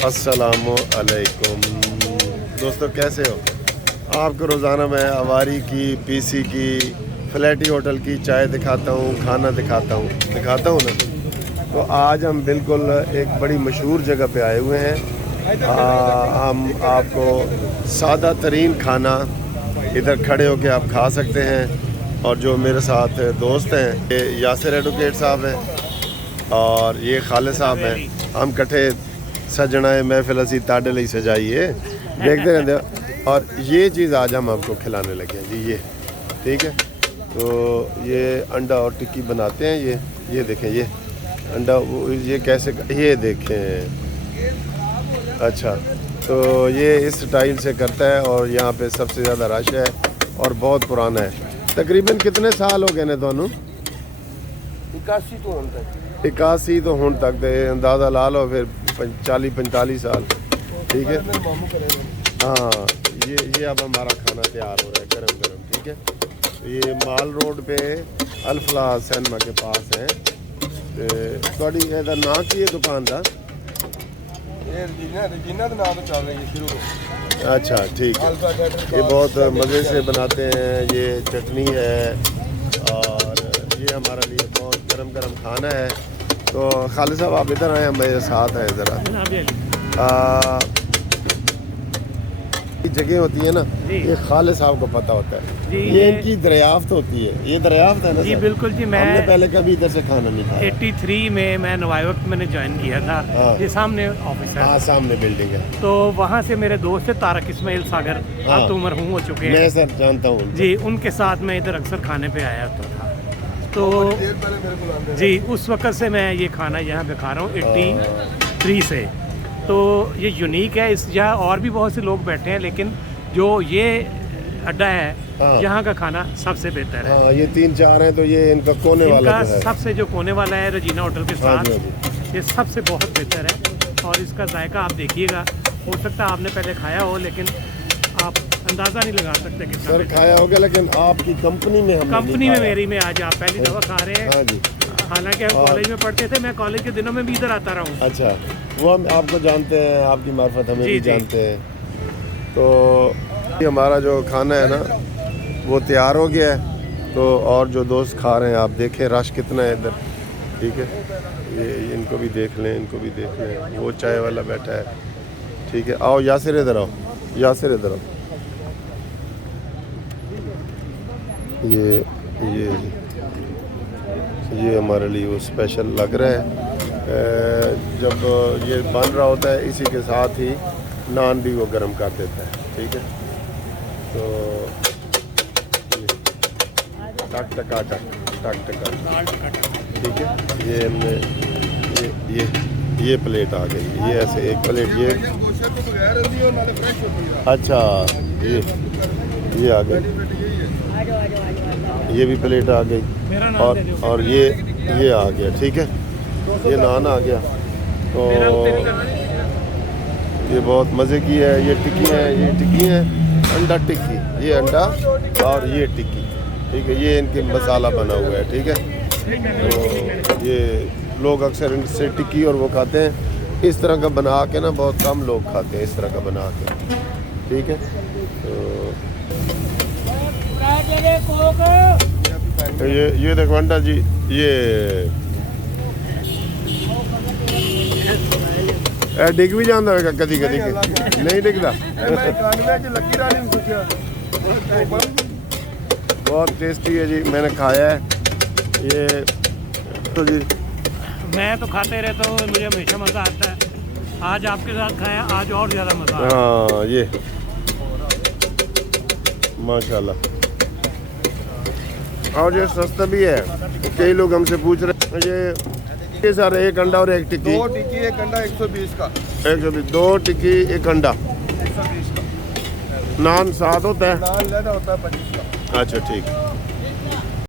अस्सलामु अलैकुम दोस्तों, कैसे हो? आपको रोज़ाना मैं अवारी की, पीसी की, फ्लैटी होटल की चाय दिखाता हूँ, खाना दिखाता हूँ ना। तो आज हम बिल्कुल एक बड़ी मशहूर जगह पे आए हुए हैं। हम आपको सादा तरीन खाना इधर खड़े होके आप खा सकते हैं। और जो मेरे साथ दोस्त हैं, ये यासिर एडवोकेट साहब हैं और ये खालिद साहब हैं। हम कट्ठे सजना महफिल असी ताड़े ਲਈ सजाई है, देखते रहते हो। और ये चीज़ आज हम आपको खिलाने लगे हैं जी, ये ठीक है। तो ये अंडा और टिक्की बनाते हैं। ये देखें, ये अंडा, ये कैसे, ये देखें। अच्छा, तो ये इस स्टाइल से करता है और यहाँ पे सबसे ज़्यादा रश है और बहुत पुराना है। तकरीबन कितने साल हो गए ने दोनों? 81 तो हुण तक दे अंदाज़ा ला लो, फिर 40-45 साल, ठीक है। हाँ, ये अब हमारा खाना तैयार हो रहा है गरम गरम, ठीक है। ये माल रोड पे अल्फला सिनेमा के पास है। थोड़ी ਇਹਦਾ ਨਾਂ ਕੀ है दुकान का? अच्छा, ठीक है। ये बहुत मज़े से बनाते हैं। ये चटनी है और ये हमारे लिए बहुत गरम गरम खाना है। तो खालिद साहब आप इधर आए, मेरे साथ हैं ज़रा। जगह होती है ना, ये खालिद साहब को पता होता है। ये इनकी दरियाफ्त होती है। ये दरियाफ्त है ना जी? बिल्कुल जी। हमने पहले कभी इधर से खाना नहीं खाया। 83 में मैं नवाई वक्त मैंने ज्वाइन किया था। ये सामने ऑफिस है। हाँ, सामने बिल्डिंग है। तो वहाँ से मेरे दोस्त थे तारक इस्माइल सागर, अब तो उम्र हो चुके हैं। मैं सर जानता हूँ जी, उनके साथ मैं इधर अक्सर खाने पे आया होता था। तो जी, उस वक़्त से मैं ये खाना यहाँ पे खा रहा हूँ 83 से। तो ये यूनिक है। इस यहाँ और भी बहुत से लोग बैठे हैं, लेकिन जो ये अड्डा है यहाँ का खाना सबसे बेहतर है। हाँ, ये 3-4 हैं, तो ये इनका कोने वाला जो है, सबसे जो कोने वाला है रजीना होटल के साथ, ये सबसे बहुत बेहतर है। और इसका जायका आप देखिएगा, हो सकता है आपने पहले खाया हो, लेकिन आप अंदाज़ा नहीं लगा सकते कितना सर खाया होगा। लेकिन आपकी कंपनी में मेरी में आज आप पहली दफ़ा खा रहे हैं। हाँ जी। हालांकि हम कॉलेज में पढ़ते थे, मैं कॉलेज के दिनों में भी इधर आता रहा हूँ। अच्छा, वो हम आपको जानते हैं, आपकी मार्फत हमें भी जानते हैं। तो ये हमारा जो खाना है ना, वो तैयार हो गया है। तो और जो दोस्त खा रहे हैं, आप देखें रश कितना है इधर, ठीक है। ये इनको भी देख लें, इनको भी देख लें। वो चाय वाला बैठा है, ठीक है। आओ यासिर, इधर आओ, यासिर इधर आओ। ये हमारे लिए वो स्पेशल लग रहा है। जब ये बन रहा होता है, इसी के साथ ही नान भी वो गर्म कर देता है, ठीक है। तो टक टका ठीक है। ये हमने ये प्लेट आ गई। ये ऐसे एक प्लेट, ये अच्छा, ये आ गई। ये भी प्लेट आ गई और ये आ गया, ठीक है। ये नान आ गया। तो ये बहुत मज़े की है। ये टिक्की है, अंडा टिक्की, ये अंडा और ये टिक्की, ठीक है। ये इनके मसाला बना हुआ है, ठीक है। तो ये लोग अक्सर इनसे टिक्की और वो खाते हैं। इस तरह का बना के ना बहुत कम लोग खाते हैं, इस तरह का बना के, ठीक है। तो ये देखो अंडा जी, ये डिग भी जाता है कदी नहीं डिगता। बहुत टेस्टी है जी, मैंने खाया है ये तो जी। मैं तो खाते रहता हूँ, मुझे हमेशा मज़ा आता है। आज आपके साथ खाया, आज और ज़्यादा मज़ा आया। हाँ, ये माशाल्लाह। और ये सस्ता भी है। कई लोग हमसे पूछ रहे हैं ये सर, एक अंडा और एक टिक्की। 2 टिक्की 1 अंडा 120 का। 120, 2 टिक्की 1 अंडा 120 का। नान साथ होता है? नान लेना होता है 25 का। अच्छा, ठीक।